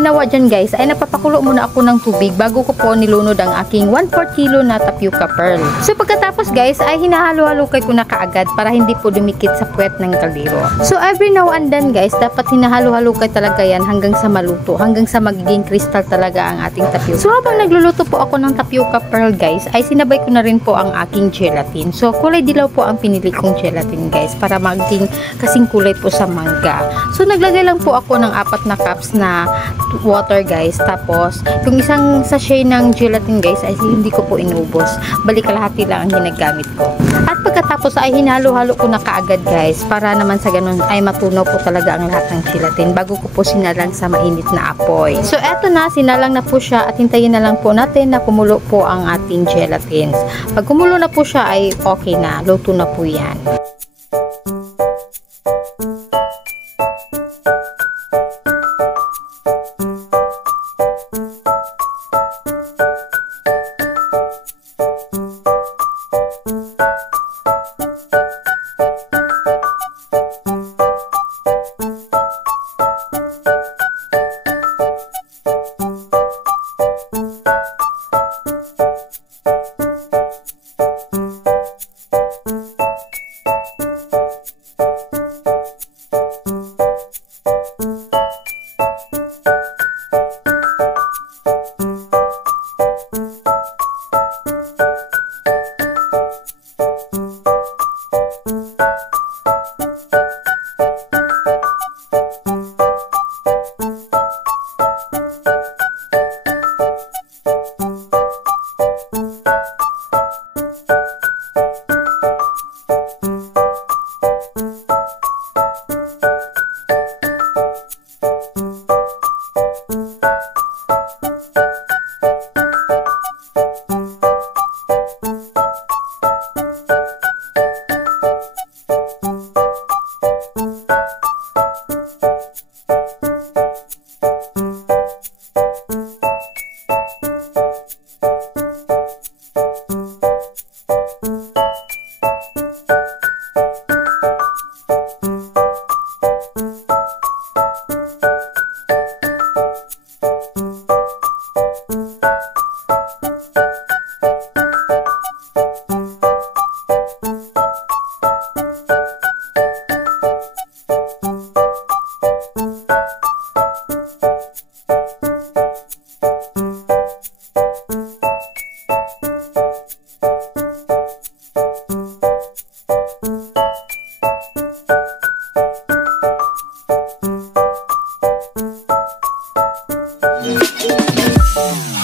ginawa dyan guys ay napapakulo muna ako ng tubig bago ko po nilunod ang aking 1/4 kilo na tapioca pearl. So pagkatapos guys ay hinahalo-halukay ko na kaagad para hindi po dumikit sa puwet ng kaldero. So every now and then guys, dapat hinahalo-halukay talaga yan hanggang sa maluto, hanggang sa magiging crystal talaga ang ating tapioca. So habang nagluluto po ako ng tapioca pearl guys, ay sinabay ko na rin po ang aking gelatin. So kulay dilaw po ang pinili kong gelatin guys para maging kasing kulay po sa mangga. So naglagay lang po ako ng 4 na cups na water guys. Tapos yung isang sachet ng gelatin guys ay hindi ko po inubos. Balik kalahati lang ang ginagamit ko. At pagkatapos ay hinalo-halo ko na kaagad guys para naman sa ganun ay matunaw po talaga ang lahat ng gelatin bago ko po sinalang sa mainit na apoy. So eto na, sinalang na po siya at hintayin na lang po natin na kumulo po ang ating gelatins. Pag kumulo na po siya ay okay na, luto na po yan. Yeah.